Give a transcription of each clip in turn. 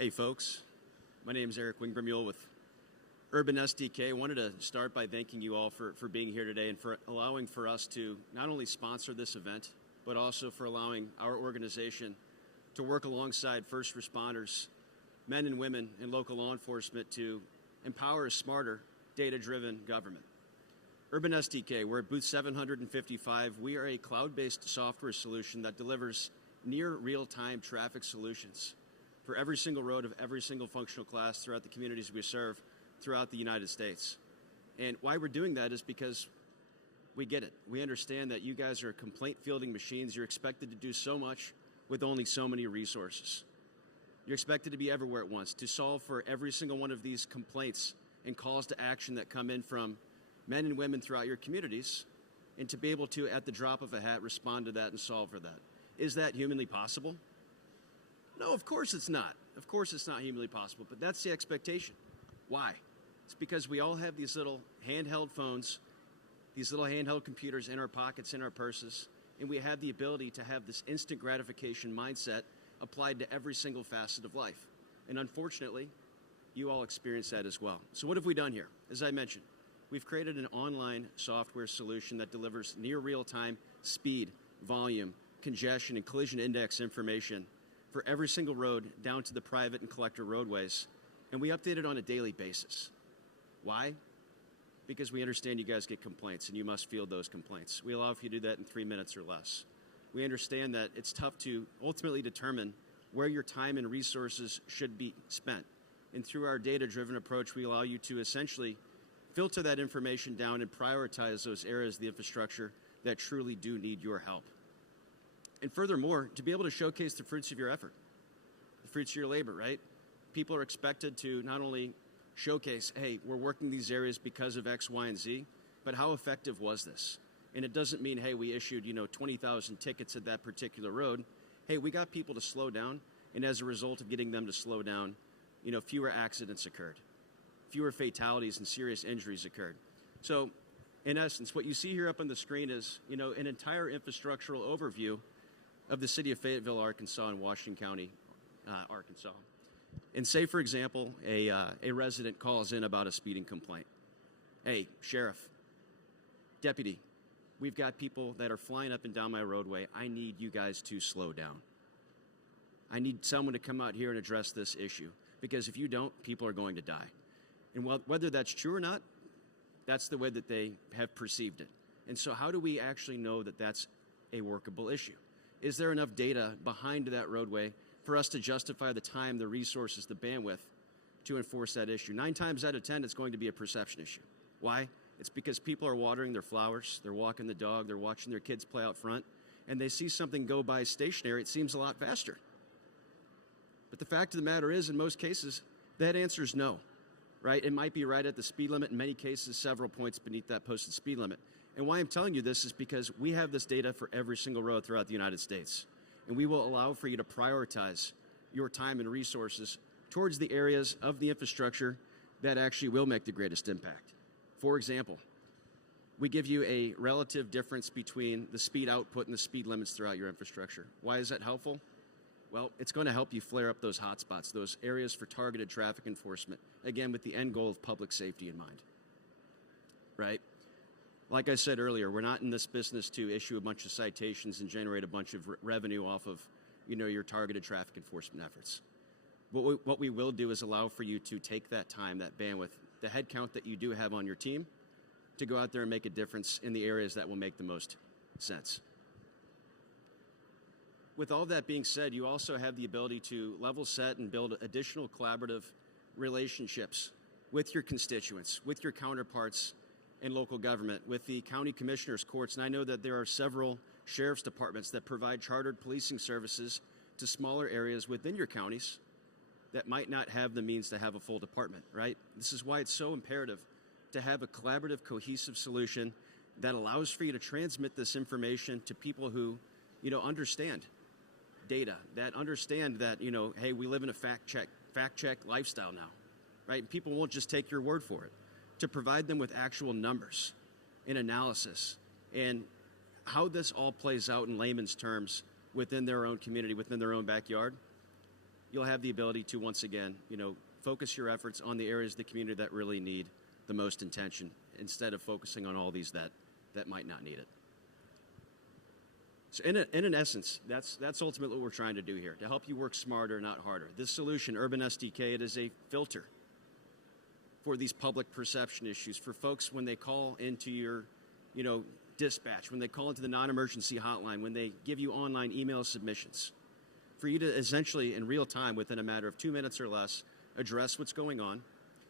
Hey folks, my name is Eric Wingbermule with Urban SDK. I wanted to start by thanking you all for being here today and for allowing for us to not only sponsor this event, but also for allowing our organization to work alongside first responders, men and women in local law enforcement to empower a smarter, data-driven government. Urban SDK, we're at booth 755. We are a cloud-based software solution that delivers near real-time traffic solutions for every single road of every single functional class throughout the communities we serve throughout the United States. And why we're doing that is because we get it. We understand that you guys are complaint fielding machines. You're expected to do so much with only so many resources. You're expected to be everywhere at once, to solve for every single one of these complaints and calls to action that come in from men and women throughout your communities, and to be able to, at the drop of a hat, respond to that and solve for that. Is that humanly possible? No, of course it's not. Of course it's not humanly possible, but that's the expectation. Why? It's because we all have these little handheld phones, these little handheld computers in our pockets, in our purses, and we have the ability to have this instant gratification mindset applied to every single facet of life. And unfortunately, you all experience that as well. So what have we done here? As I mentioned, we've created an online software solution that delivers near real-time speed, volume, congestion, and collision index information for every single road down to the private and collector roadways. And we update it on a daily basis. Why? Because we understand you guys get complaints and you must field those complaints. We allow for you to do that in 3 minutes or less. We understand that it's tough to ultimately determine where your time and resources should be spent. And through our data-driven approach, we allow you to essentially filter that information down and prioritize those areas of the infrastructure that truly do need your help. And furthermore, to be able to showcase the fruits of your effort, the fruits of your labor, right? People are expected to not only showcase, hey, we're working these areas because of X, Y, and Z, but how effective was this? And it doesn't mean, hey, we issued, 20,000 tickets at that particular road. Hey, we got people to slow down, and as a result of getting them to slow down, fewer accidents occurred. Fewer fatalities and serious injuries occurred. So, in essence, what you see here up on the screen is, an entire infrastructural overview of the city of Fayetteville, Arkansas, and Washington County, Arkansas. And say, for example, a resident calls in about a speeding complaint. Hey, sheriff, deputy, we've got people that are flying up and down my roadway. I need you guys to slow down. I need someone to come out here and address this issue, because if you don't, people are going to die. And whether that's true or not, that's the way that they have perceived it. And so how do we actually know that that's a workable issue? Is there enough data behind that roadway for us to justify the time, the resources, the bandwidth to enforce that issue? 9 times out of 10, it's going to be a perception issue. Why? It's because people are watering their flowers, they're walking the dog, they're watching their kids play out front, and they see something go by stationary, it seems a lot faster. But the fact of the matter is, in most cases, that answer is no, right? It might be right at the speed limit, in many cases, several points beneath that posted speed limit. And why I'm telling you this is because we have this data for every single road throughout the United States. And we will allow for you to prioritize your time and resources towards the areas of the infrastructure that actually will make the greatest impact. For example, we give you a relative difference between the speed output and the speed limits throughout your infrastructure. Why is that helpful? Well, it's going to help you flare up those hotspots, those areas for targeted traffic enforcement, again, with the end goal of public safety in mind, right? Like I said earlier, we're not in this business to issue a bunch of citations and generate a bunch of revenue off of, your targeted traffic enforcement efforts. What we will do is allow for you to take that time, that bandwidth, the head count that you do have on your team, to go out there and make a difference in the areas that will make the most sense. With all that being said, you also have the ability to level set and build additional collaborative relationships with your constituents, with your counterparts in local government, with the county commissioners' courts. And I know that there are several sheriff's departments that provide chartered policing services to smaller areas within your counties that might not have the means to have a full department, right? This is why it's so imperative to have a collaborative, cohesive solution that allows for you to transmit this information to people who, understand data, that understand that, hey, we live in a fact check lifestyle now, right? And people won't just take your word for it. To provide them with actual numbers and analysis and how this all plays out in layman's terms within their own community, within their own backyard. you'll have the ability to, once again, focus your efforts on the areas of the community that really need the most attention instead of focusing on all these that might not need it. So in essence, that's ultimately what we're trying to do here, to help you work smarter, not harder. This solution, Urban SDK, it is a filter for these public perception issues, for folks when they call into your, dispatch, when they call into the non-emergency hotline, when they give you online email submissions, for you to essentially, in real time, within a matter of 2 minutes or less, address what's going on,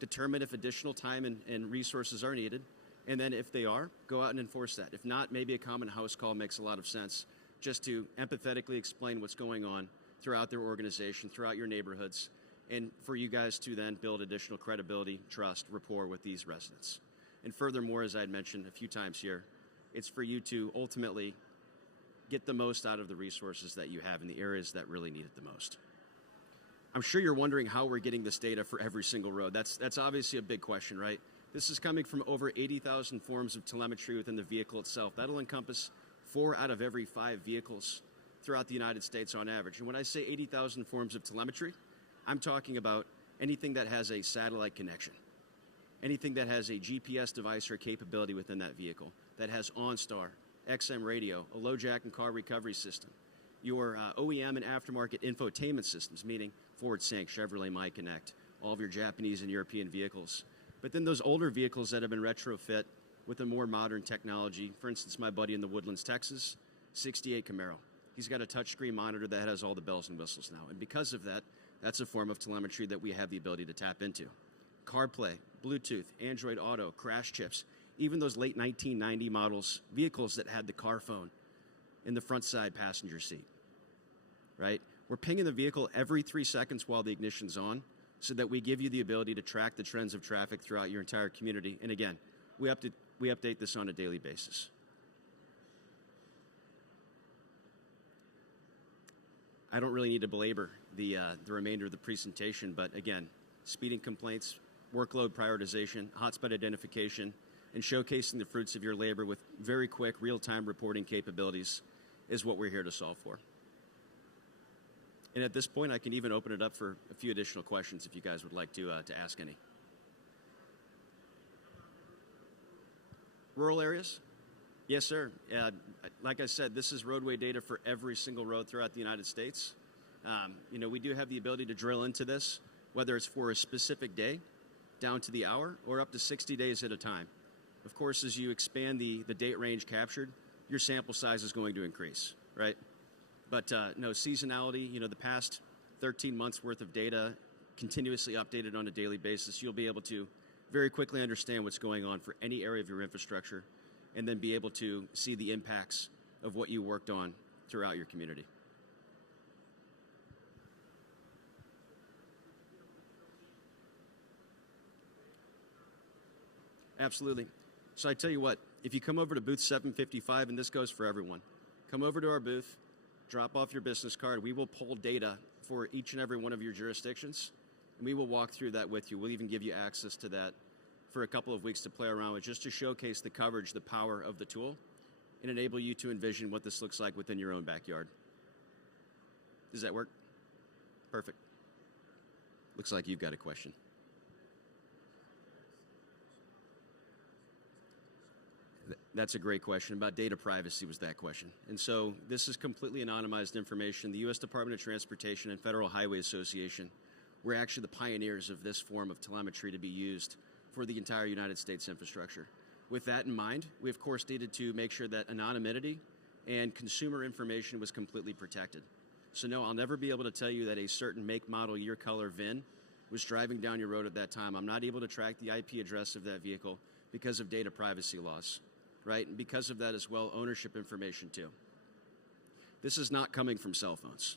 determine if additional time and resources are needed, and then if they are, go out and enforce that. If not, maybe a common house call makes a lot of sense, just to empathetically explain what's going on throughout their organization, throughout your neighborhoods, and for you guys to then build additional credibility, trust, rapport with these residents. And furthermore, as I had mentioned a few times here, it's for you to ultimately get the most out of the resources that you have in the areas that really need it the most. I'm sure you're wondering how we're getting this data for every single road. That's obviously a big question, right? This is coming from over 80,000 forms of telemetry within the vehicle itself. That'll encompass 4 out of every 5 vehicles throughout the United States on average. And when I say 80,000 forms of telemetry, I'm talking about anything that has a satellite connection, anything that has a GPS device or capability within that vehicle, that has OnStar, XM radio, a low jack and car recovery system, your OEM and aftermarket infotainment systems, meaning Ford Sync, Chevrolet MyConnect, all of your Japanese and European vehicles. But then those older vehicles that have been retrofit with a more modern technology, for instance, my buddy in the Woodlands, Texas, 68 Camaro. He's got a touchscreen monitor that has all the bells and whistles now. And because of that, that's a form of telemetry that we have the ability to tap into. CarPlay, Bluetooth, Android Auto, crash chips, even those late 1990 models, vehicles that had the car phone in the front side passenger seat, right? We're pinging the vehicle every 3 seconds while the ignition's on so that we give you the ability to track the trends of traffic throughout your entire community. And again, we update this on a daily basis. I don't really need to belabor the remainder of the presentation, but again, speeding complaints, workload prioritization, hotspot identification, and showcasing the fruits of your labor with very quick real-time reporting capabilities is what we're here to solve for. And at this point, I can even open it up for a few additional questions if you guys would like to ask any. Rural areas? Yes, sir. Like I said, this is roadway data for every single road throughout the United States. We do have the ability to drill into this, whether it's for a specific day, down to the hour, or up to 60 days at a time. Of course, as you expand the date range captured, your sample size is going to increase, right? But no, seasonality, the past 13 months worth of data continuously updated on a daily basis, you'll be able to very quickly understand what's going on for any area of your infrastructure and then be able to see the impacts of what you worked on throughout your community. Absolutely. So I tell you what, if you come over to booth 755, and this goes for everyone, come over to our booth, drop off your business card. We will pull data for each and every one of your jurisdictions, and we will walk through that with you. We'll even give you access to that for a couple of weeks to play around with, just to showcase the coverage, the power of the tool, and enable you to envision what this looks like within your own backyard. Does that work? Perfect. Looks like you've got a question. That's a great question. About data privacy was that question. And so this is completely anonymized information. The U.S. Department of Transportation and Federal Highway Association, we're actually the pioneers of this form of telemetry to be used for the entire United States infrastructure. With that in mind, we of course needed to make sure that anonymity and consumer information was completely protected. So no, I'll never be able to tell you that a certain make, model, year, color VIN was driving down your road at that time. I'm not able to track the IP address of that vehicle because of data privacy laws. Right? And because of that as well, ownership information too. This is not coming from cell phones,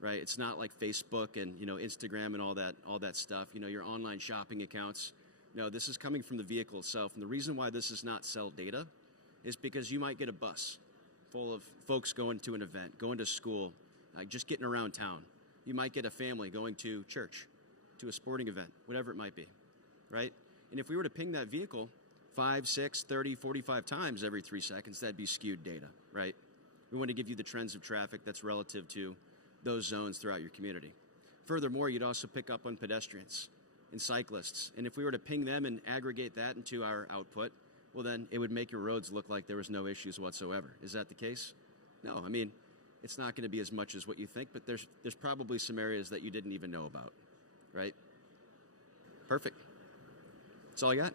right? It's not like Facebook and Instagram and all that stuff. Your online shopping accounts. No, this is coming from the vehicle itself. And the reason why this is not cell data is because you might get a bus full of folks going to an event, going to school, just getting around town. You might get a family going to church, to a sporting event, whatever it might be, right? And if we were to ping that vehicle 5, 6, 30, 45 times every 3 seconds, that'd be skewed data, right? We want to give you the trends of traffic that's relative to those zones throughout your community. Furthermore, you'd also pick up on pedestrians and cyclists. And if we were to ping them and aggregate that into our output, well, then it would make your roads look like there was no issues whatsoever. Is that the case? No, I mean, it's not going to be as much as what you think, but there's probably some areas that you didn't even know about, right? Perfect. That's all I got.